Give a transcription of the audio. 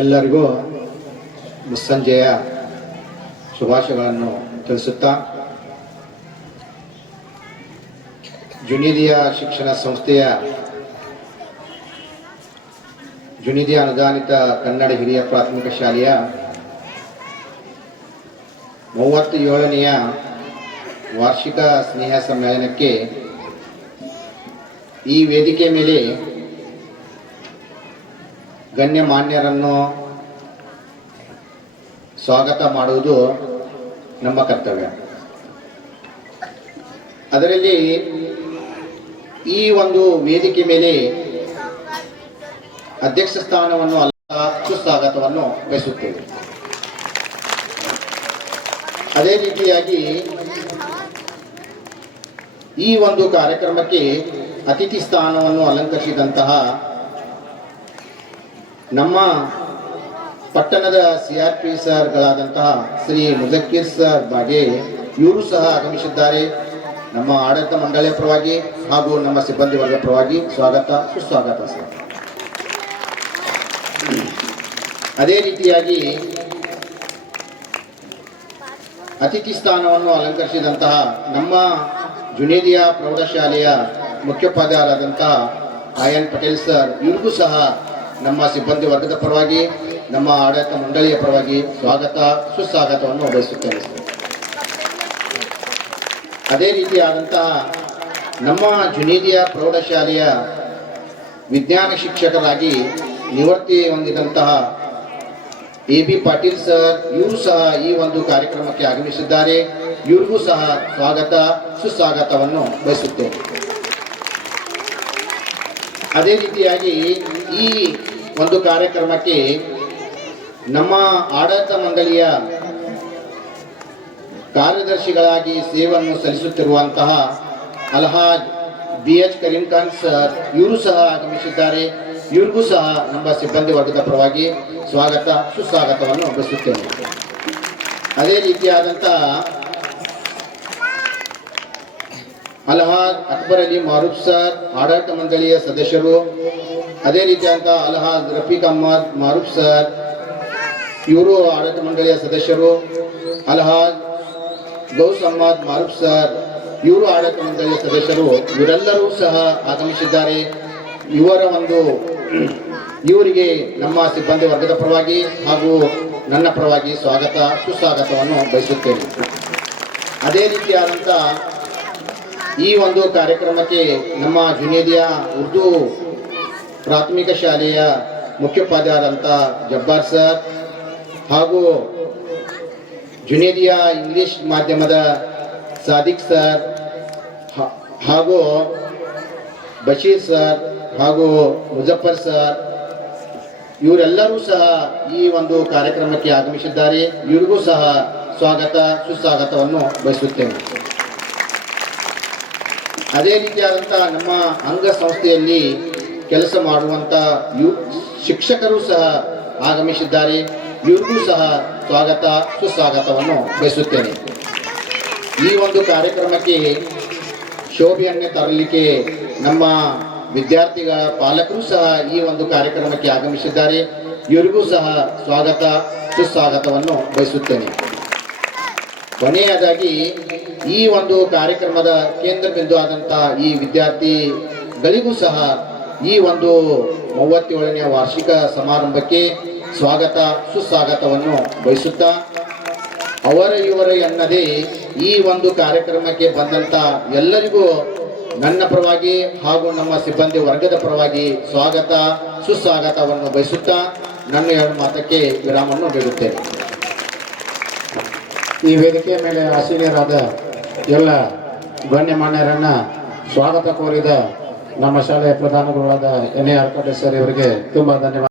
ಎಲ್ಲರಿಗೂ ಮುಸ್ಸಂಜೆಯ ಶುಭಾಶಯಗಳನ್ನು ತಿಳಿಸುತ್ತಾ ಜುನಿದಿಯಾ ಶಿಕ್ಷಣ ಸಂಸ್ಥೆಯ ಜುನಿದಿಯಾ ಅನುದಾನಿತ ಕನ್ನಡ ಹಿರಿಯ ಪ್ರಾಥಮಿಕ ಶಾಲೆಯ 37ನೆಯ ವಾರ್ಷಿಕ ಸ್ನೇಹ ಸಮ್ಮೇಳನಕ್ಕೆ ಈ ವೇದಿಕೆ ಮೇಲೆ ಗಣ್ಯಮಾನ್ಯರನ್ನು ಸ್ವಾಗತ ಮಾಡುವುದು ನಮ್ಮ ಕರ್ತವ್ಯ. ಅದರಲ್ಲಿ ಈ ಒಂದು ವೇದಿಕೆ ಮೇಲೆ ಅಧ್ಯಕ್ಷ ಸ್ಥಾನವನ್ನು ಸುಸ್ವಾಗತವನ್ನು ಬಯಸುತ್ತೇವೆ. ಅದೇ ರೀತಿಯಾಗಿ ಈ ಒಂದು ಕಾರ್ಯಕ್ರಮಕ್ಕೆ ಅತಿಥಿ ಸ್ಥಾನವನ್ನು ಅಲಂಕರಿಸಿದಂತಹ ನಮ್ಮ ಪಟ್ಟಣದ CRP ಸರ್ಗಳಾದಂತಹ ಶ್ರೀ ಮುಜಕ್ಕಿರ್ ಸರ್ ಬಾಗೆ ಇವರು ಸಹ ಆಗಮಿಸಿದ್ದಾರೆ. ನಮ್ಮ ಆಡಳಿತ ಮಂಡಳಿಯ ಪರವಾಗಿ ಹಾಗೂ ನಮ್ಮ ಸಿಬ್ಬಂದಿ ವರ್ಗ ಪರವಾಗಿ ಸ್ವಾಗತ ಸುಸ್ವಾಗತ ಸರ್. ಅದೇ ರೀತಿಯಾಗಿ ಅತಿಥಿ ಸ್ಥಾನವನ್ನು ಅಲಂಕರಿಸಿದಂತಹ ನಮ್ಮ ಜುನೇದಿಯಾ ಪ್ರೌಢಶಾಲೆಯ ಮುಖ್ಯೋಪಾಧ್ಯಾಯರಾದಂತಹ ಆಯನ್ ಪಟೇಲ್ ಸರ್ ಇವ್ರಿಗೂ ಸಹ ನಮ್ಮ ಸಿಬ್ಬಂದಿ ವರ್ಗದ ಪರವಾಗಿ ನಮ್ಮ ಆಡಳಿತ ಮಂಡಳಿಯ ಪರವಾಗಿ ಸ್ವಾಗತ ಸುಸ್ವಾಗತವನ್ನು ಬಯಸುತ್ತೇನೆ. ಅದೇ ರೀತಿಯಾದಂತಹ ನಮ್ಮ ಜುನೇದಿಯಾ ಪ್ರೌಢಶಾಲೆಯ ವಿಜ್ಞಾನ ಶಿಕ್ಷಕರಾಗಿ ನಿವೃತ್ತಿ ಹೊಂದಿದಂತಹ AB ಪಾಟೀಲ್ ಸರ್ ಇವರು ಸಹ ಈ ಒಂದು ಕಾರ್ಯಕ್ರಮಕ್ಕೆ ಆಗಮಿಸಿದ್ದಾರೆ. ಇವ್ರಿಗೂ ಸಹ ಸ್ವಾಗತ ಸುಸ್ವಾಗತವನ್ನು ಬಯಸುತ್ತೇನೆ. ಅದೇ ರೀತಿಯಾಗಿ ಈ ಒಂದು ಕಾರ್ಯಕ್ರಮಕ್ಕೆ ನಮ್ಮ ಆಡಳಿತ ಮಂಡಳಿಯ ಕಾರ್ಯದರ್ಶಿಗಳಾಗಿ ಸೇವೆಯನ್ನು ಸಲ್ಲಿಸುತ್ತಿರುವಂತಹ ಅಲ್ಹಾಜ್ BH ಕರೀಂ ಖಾನ್ ಸರ್ ಇವರು ಸಹ ಆಗಮಿಸಿದ್ದಾರೆ. ಇವ್ರಿಗೂ ಸಹ ನಮ್ಮ ಸಿಬ್ಬಂದಿ ವರ್ಗದ ಪರವಾಗಿ ಸ್ವಾಗತ ಸುಸ್ವಾಗತವನ್ನು ಬಯಸುತ್ತೇನೆ. ಅದೇ ರೀತಿಯಾದಂತಹ ಅಲ್ಹಾಜ್ ಅಕ್ಬರ್ ಅಲಿ ಮಾರೂಫ್ ಸರ್ ಆಡಳಿತ ಮಂಡಳಿಯ ಸದಸ್ಯರು. ಅದೇ ರೀತಿಯಾದಂತಹ ಅಲ್ಹಾಜ್ ರಫೀಕ್ ಅಹ್ಮದ್ ಮಾರೂಫ್ ಸರ್ ಇವರು ಆಡಳಿತ ಮಂಡಳಿಯ ಸದಸ್ಯರು. ಅಲ್ಹಾಜ್ ಗೌಸ್ ಅಹ್ಮದ್ ಮಾರೂಫ್ ಸರ್ ಇವರು ಆಡಳಿತ ಮಂಡಳಿಯ ಸದಸ್ಯರು. ಇವರೆಲ್ಲರೂ ಸಹ ಆಗಮಿಸಿದ್ದಾರೆ. ಇವರಿಗೆ ನಮ್ಮ ಸಿಬ್ಬಂದಿ ವರ್ಗದ ಪರವಾಗಿ ಹಾಗೂ ನನ್ನ ಪರವಾಗಿ ಸ್ವಾಗತ ಸುಸ್ವಾಗತವನ್ನು ಬಯಸುತ್ತೇನೆ. ಅದೇ ರೀತಿಯಾದಂಥ ಈ ಒಂದು ಕಾರ್ಯಕ್ರಮಕ್ಕೆ ನಮ್ಮ ಜುನೇದಿಯಾ ಉರ್ದು ಪ್ರಾಥಮಿಕ ಶಾಲೆಯ ಮುಖ್ಯೋಪಾಧ್ಯಾಯರಾದಂಥ ಜಬ್ಬಾರ್ ಸರ್ ಹಾಗೂ ಜುನೇದಿಯಾ ಇಂಗ್ಲಿಷ್ ಮಾಧ್ಯಮದ ಸಾದಿಕ್ ಸರ್ ಹಾಗೂ ಬಶೀರ್ ಸರ್ ಹಾಗೂ ಮುಜಫರ್ ಸರ್ ಇವರೆಲ್ಲರೂ ಸಹ ಈ ಒಂದು ಕಾರ್ಯಕ್ರಮಕ್ಕೆ ಆಗಮಿಸಿದ್ದಾರೆ. ಇವರಿಗೂ ಸಹ ಸ್ವಾಗತ ಸುಸ್ವಾಗತವನ್ನು ಬಯಸುತ್ತೇನೆ. ಅದೇ ರೀತಿಯಾದಂಥ ನಮ್ಮ ಅಂಗಸಂಸ್ಥೆಯಲ್ಲಿ ಕೆಲಸ ಮಾಡುವಂಥ ಶಿಕ್ಷಕರು ಸಹ ಆಗಮಿಸಿದ್ದಾರೆ. ಇವರಿಗೂ ಸಹ ಸ್ವಾಗತ ಸುಸ್ವಾಗತವನ್ನು ಬಯಸುತ್ತೇನೆ. ಈ ಒಂದು ಕಾರ್ಯಕ್ರಮಕ್ಕೆ ಶೋಭೆಯನ್ನೇ ತರಲಿಕ್ಕೆ ನಮ್ಮ ವಿದ್ಯಾರ್ಥಿಗಳ ಪಾಲಕರು ಸಹ ಈ ಒಂದು ಕಾರ್ಯಕ್ರಮಕ್ಕೆ ಆಗಮಿಸಿದ್ದಾರೆ. ಇವರಿಗೂ ಸಹ ಸ್ವಾಗತ ಸುಸ್ವಾಗತವನ್ನು ಬಯಸುತ್ತೇನೆ. ಕೊನೆಯದಾಗಿ ಈ ಒಂದು ಕಾರ್ಯಕ್ರಮದ ಕೇಂದ್ರ ಬಿಂದು ಆದಂತಹ ಈ ವಿದ್ಯಾರ್ಥಿಗಳಿಗೂ ಸಹ ಈ ಒಂದು 37ನೇ ವಾರ್ಷಿಕ ಸಮಾರಂಭಕ್ಕೆ ಸ್ವಾಗತ ಸುಸ್ವಾಗತವನ್ನು ಬಯಸುತ್ತಾ ಅವರ ಇವರ ಎನ್ನದೇ ಈ ಒಂದು ಕಾರ್ಯಕ್ರಮಕ್ಕೆ ಬಂದಂತ ಎಲ್ಲರಿಗೂ ನನ್ನ ಪರವಾಗಿ ಹಾಗೂ ನಮ್ಮ ಸಿಬ್ಬಂದಿ ವರ್ಗದ ಪರವಾಗಿ ಸ್ವಾಗತ ಸುಸ್ವಾಗತವನ್ನು ಬಯಸುತ್ತಾ ನನ್ನ 2 ಮಾತಕ್ಕೆ ವಿರಾಮವನ್ನು ನೀಡುತ್ತೇನೆ. ಈ ವೇದಿಕೆಯ ಮೇಲೆ ಆಸೀನರಾದ ಎಲ್ಲ ಗಣ್ಯಮಾನ್ಯರನ್ನ ಸ್ವಾಗತ ಕೋರಿದ ನಮ್ಮ ಶಾಲೆಯ ಪ್ರಧಾನ ಗುರುಗಳಾದ NA ಆರ್ಕಡೆ ಸರ್ ಇವರಿಗೆ ತುಂಬಾ ಧನ್ಯವಾದ.